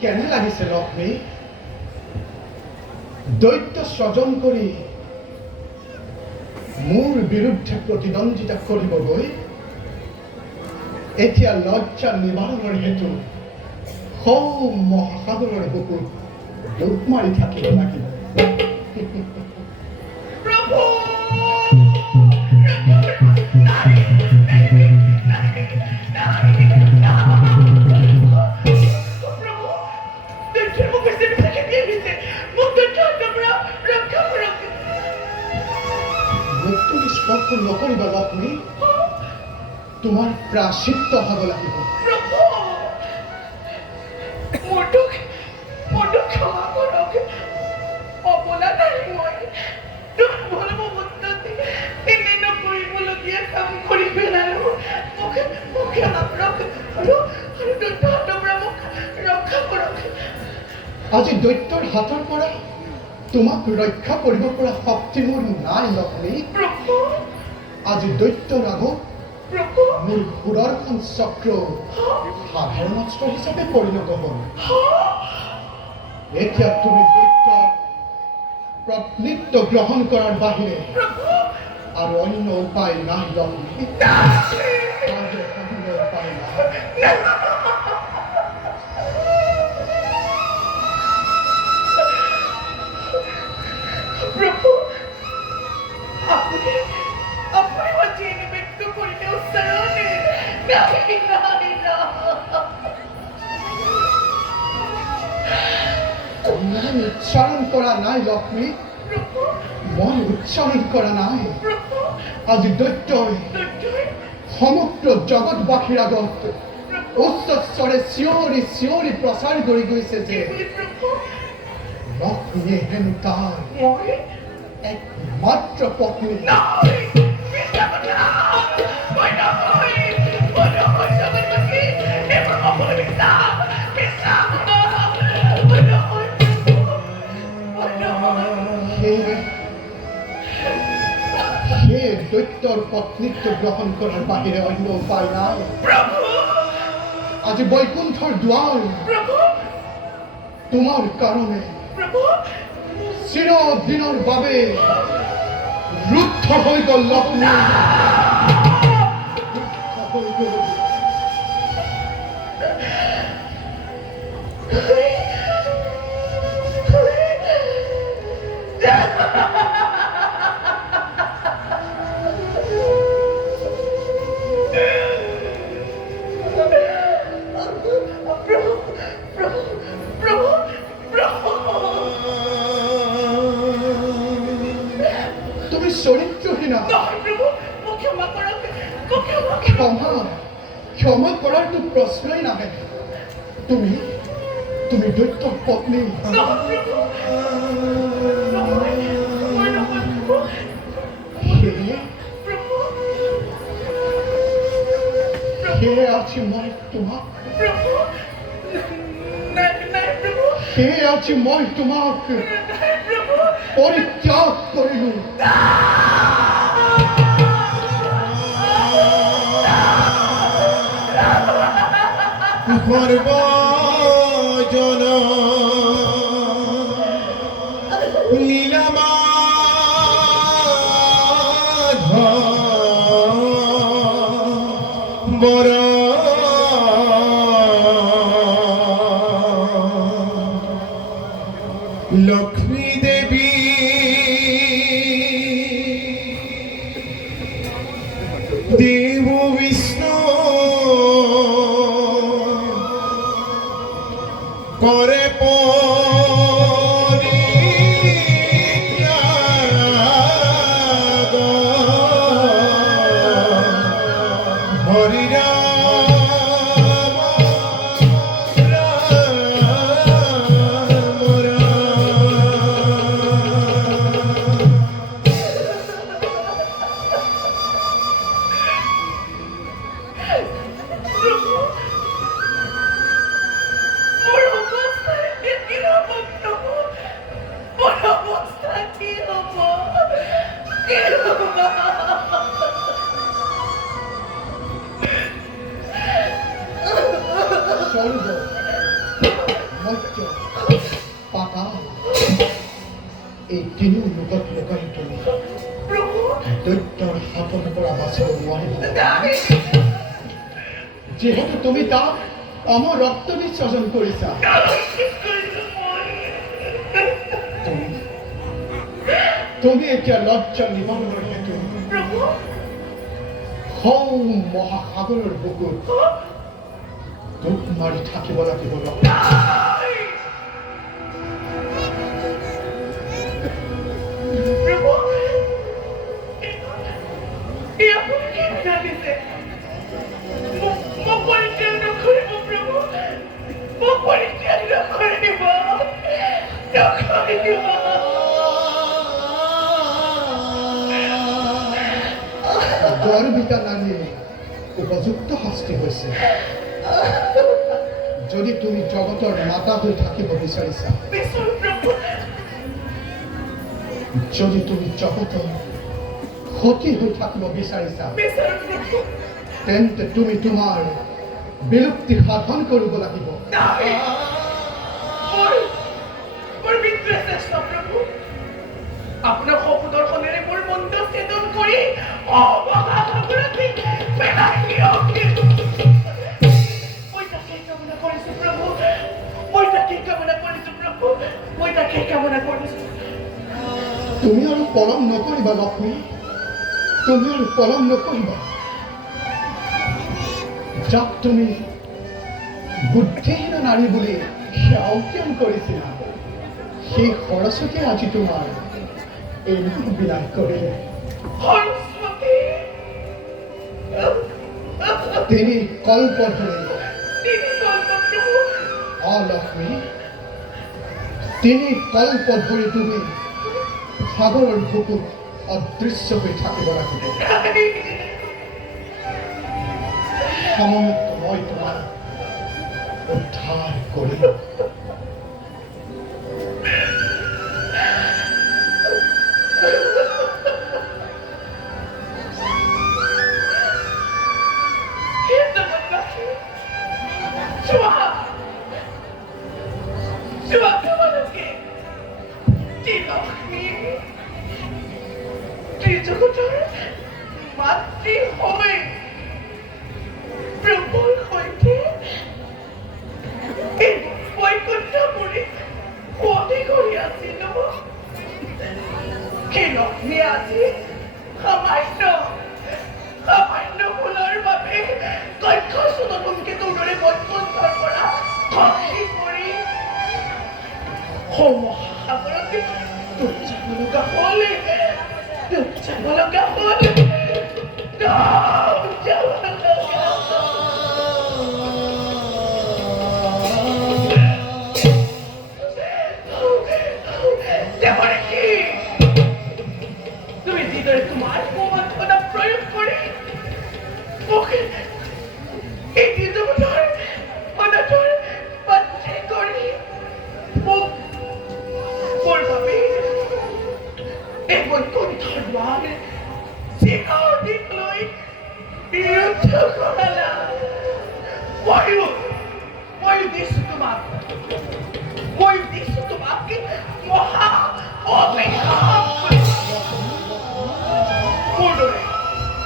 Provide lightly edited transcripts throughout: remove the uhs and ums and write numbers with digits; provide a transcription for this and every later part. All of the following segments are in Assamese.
কেনে লাগিছে লক্ষ্মী? দৈত্য স্বজন কৰি মোৰ বিৰুদ্ধে প্ৰতিদ্বন্দ্বিতা কৰিবগৈ এতিয়া লজ্জা নিবাৰণৰ হেতু সৌ মহাসাগৰৰ বুকুত ডুব মাৰি থাকিব লাগিব। প্ৰভু মুক্তি স্পৰ্শ নকৰিবা লক্ষ্মী, তোমাৰ প্ৰাশ্চিত্য হ'ব লাগিব। ক্ষমা কৰক, অবলা নাই মই দুৰ্বল মহবন্ধতে এনে নকৰিবলগীয়া কাম কৰি পেলালো। মোক ক্ষমা কৰক আৰু দৈত্যৰ পৰা মোক ৰক্ষা কৰক। আজি দৈত্যৰ হাতৰ পৰা তোমাক ৰক্ষা কৰিব পৰা শক্তি মোৰ নাই লক্ষ্মী। আজি দৈত্যৰ আগত মোৰ সুদৰ্শন চক্ৰ সাধাৰণ অস্ত্ৰ হিচাপে পৰিণত হ'ল। এতিয়া তুমি দৈত্যৰ প্ৰতিনিধিত্ব গ্ৰহণ কৰাৰ বাহিৰে আৰু অন্য উপায় নাই লক্ষ্মী, অন্য উপায় নাই। প্ৰভু আপনি আপনি মৃত্যু কৰিতে উচ্চাৰণে মই উচ্চাৰণ কৰা নাই লক্ষ্মী, মই উচ্চাৰণ কৰা নাই। আজি দৈত্যই সমগ্ৰ জগতবাসীৰ আগত উচ্চ স্বৰে চিঞৰি চিঞৰি প্ৰচাৰ কৰি গৈছে যে লক্ষ্মীয়ে হেনো তাৰ একমাত্ৰ পত্নী। সেই দৈত্যৰ পত্নীত্ব গ্ৰহণ কৰাৰ বাহিৰে অন্য উপায় নাই। আজি বৈকুণ্ঠৰ দুৱাৰ তোমাৰ কাৰণে চিৰদিনৰ বাবে ৰুদ্ধ হৈ গ'ল লক্ষ্মী, ৰুদ্ধ হৈ গ'ল। তুমি চৰিত্ৰহীনা। ক্ষমা কৰাৰতো প্ৰশ্নই নাহে। তুমি দৈত্যৰ পত্নী। সেয়ে আজি মই তোমাক পৰিত্যাগ কৰিলো। সৰ্বজন নীলমাধ বৰ লক্ষ্মী দেবী দেব বিষ্ণু কৰে পৰিত্যাগ হৰি ৰাম ৰাম মৰ্ত্য পাতাল এই তিনিও লোকত লুকাই তুমি প্ৰভু দৈত্যৰ হাতৰ পৰা বাচিব নোৱাৰিবা নাই যিহেতু তুমি তাক অমৰ ৰক্ত দি স্বজন কৰিছা কি কৰিছো মই তুমি এতিয়া লজ্জা নিবাৰণৰ হেতু প্ৰভু সৌ মহাসাগৰৰ বুকুত ডুব মাৰি থাকিব লাগিব নাই প্ৰভু এই আপুনি কি জানিছে মোক পৰিত্যাগ নকৰিব প্ৰভু মোক পৰিত্যাগ নকৰিব নকৰিব গৰ্বিতা নাৰীৰ উপযুক্ত শাস্তি হৈছে যদি তুমি জগতৰ মাতা হৈ থাকিব বিচাৰিছা বিচাৰো প্ৰভু যদি তুমি জগতৰ সতী হৈ থাকিব বিচাৰিছা বিচাৰো প্ৰভু তেন্তে তুমি তোমাৰ বিলুপ্তি সাধন কৰিব লাগিব নাই মোৰ বিদ্ৰোহ চেষ্টা প্ৰভু আপোনাৰ সপুদৰ্শনেৰে মোৰ মন্দ ছেদন কৰি অৱসাগৰতে পেলাই দিয়ক মই তাকেই কামনা কৰিছো প্ৰভু মই তাকেই কামনা কৰিছো প্ৰভু মই তাকেই কামনা কৰিছো তুমি আৰু পলম নকৰিবা লক্ষ্মী তুমি আৰু পলম নকৰিবা যাক তুমি বুদ্ধিহীন নাৰী বুলি সেৱাজ্ঞান কৰিছিলা সেই সৰস্বতী আজি তোমাৰ এই বিলাই কৰিলে সৰস্বতী তিনি কল্প ধৰি তিনি কল্প প্ৰভু লক্ষ্মী তিনি কল্প ধৰি তুমি সাগৰৰ বুকুত অদৃশ্য হৈ থাকিব লাগিব সময়ত মই তোমাক উদ্ধাৰ কৰিম মাতৃ হৈ প্ৰভুৰ সৈতে এই বৈকুণ্ঠপুৰী সতি কৰি আছিলো সেই লক্ষ্মী আজি সামান্য ভুলৰ বাবে কক্ষ সুতমকে দৌৰে বৈকুণ্ঠৰ পৰা খহি পৰি মহাসাগৰতে ডুব যাব লগা হ'ল তুমি যিদৰে তোমাৰ মন্ত্ৰণা প্ৰয়োগ কৰি মোক এই জীৱনৰ অনাথৰ মাতৃ কৰি মোক মোৰ বাবে এই বৈকুণ্ঠৰ দ্বাৰ চিৰদিন লৈ যুদ্ধ কৰালা ময়ো দিছো তোমাক মহা অভিশাপ মোৰ দৰে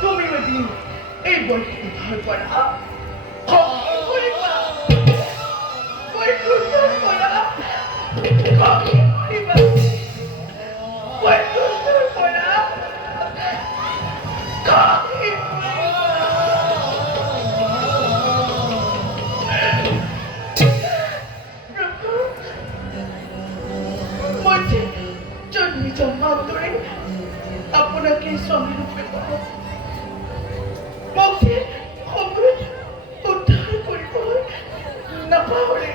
তুমিও এদিন এই বৈকুণ্ঠৰ পৰা খহি পৰিবা বৈকুণ্ঠৰ পৰা খহি পৰিবা বৈকুণ্ঠৰ পৰা খহি জন্মান্তৰে আপনাকে স্বামী ৰূপে পাব মৌসে অমৃত উদ্ধাৰ কৰিব নাপাহৰে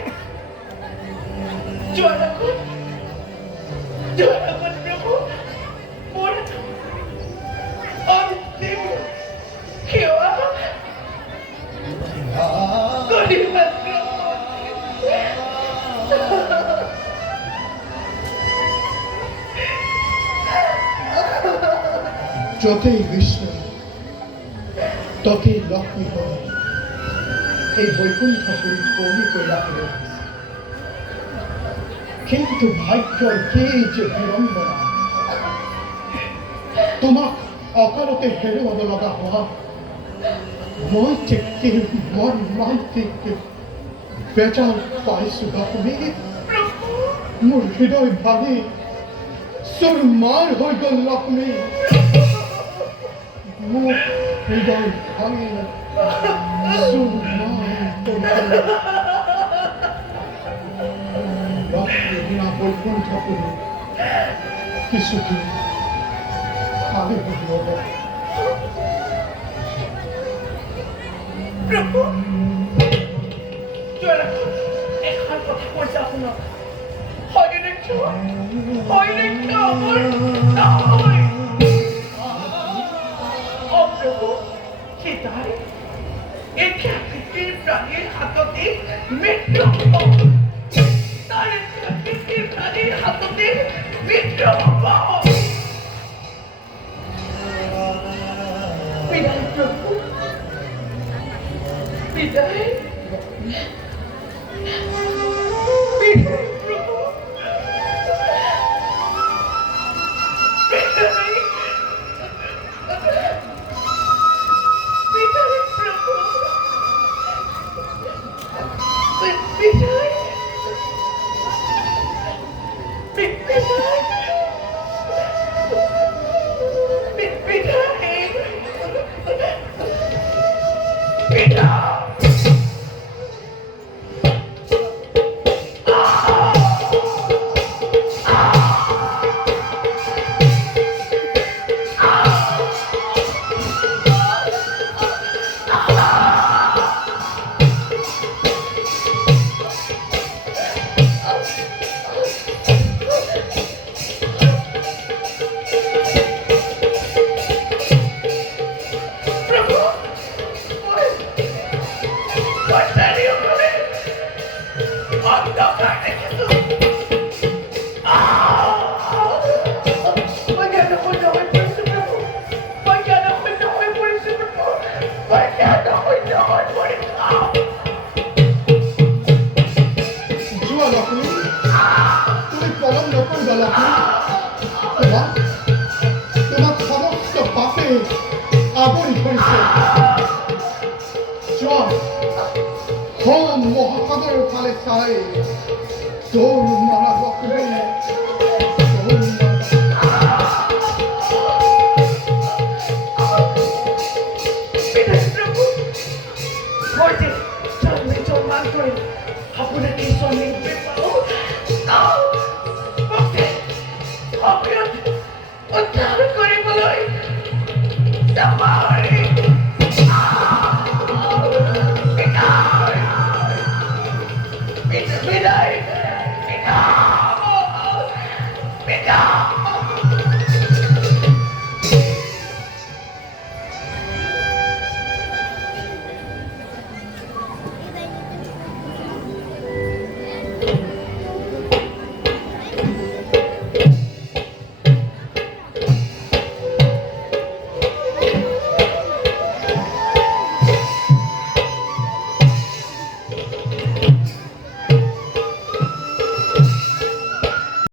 জয়ৰাখন প্ৰভু মোৰ অন্তিম সেৱা কৰিবা যতেই বিষ্ণু ততেই লক্ষ্মী হৈ এই বৈকুণ্ঠপুৰীত পৰি কৰি ৰাখিব লাগিছে কিন্তু ভাগ্যৰ কি যে বিড়ম্বনা তোমাক অকালতে হেৰুৱাব লগা হোৱা মই ঠিক মৰ্মান্তিক বেজাৰ পাইছোঁ লক্ষ্মী মোৰ হৃদয় ভাঙি চুৰমাৰ হৈ গ'ল লক্ষ্মী মোৰ হৃদয় ভাঙি চুৰমাৰ হৈ গ'ল লক্ষ্মী বিনা বৈকুণ্ঠ কৰি কিছুদিন খালি হৈ ৰ'ব প্ৰভু এখন কথা কৈছে আপোনাক হয়নে কিয় মোৰ নহয় অপ্ৰভু সীতাই এতিয়া পৃথিৱীৰ প্ৰাণীৰ হাততে মৃত্যু হ'ব তাই এতিয়া পৃথিৱীৰ প্ৰাণীৰ হাততে মৃত্যু হ'ব বিদায় প্ৰভু বিদায় তোমাক সমস্ত পাপে আৱৰি ধৰিছে যোৱা হোম মহাসাগৰৰ ফালে চাই দৌৰ মাৰা লক্ষ্মী আপোনাক ঈশ্বৰ উদ্ধাৰ কৰিবলৈ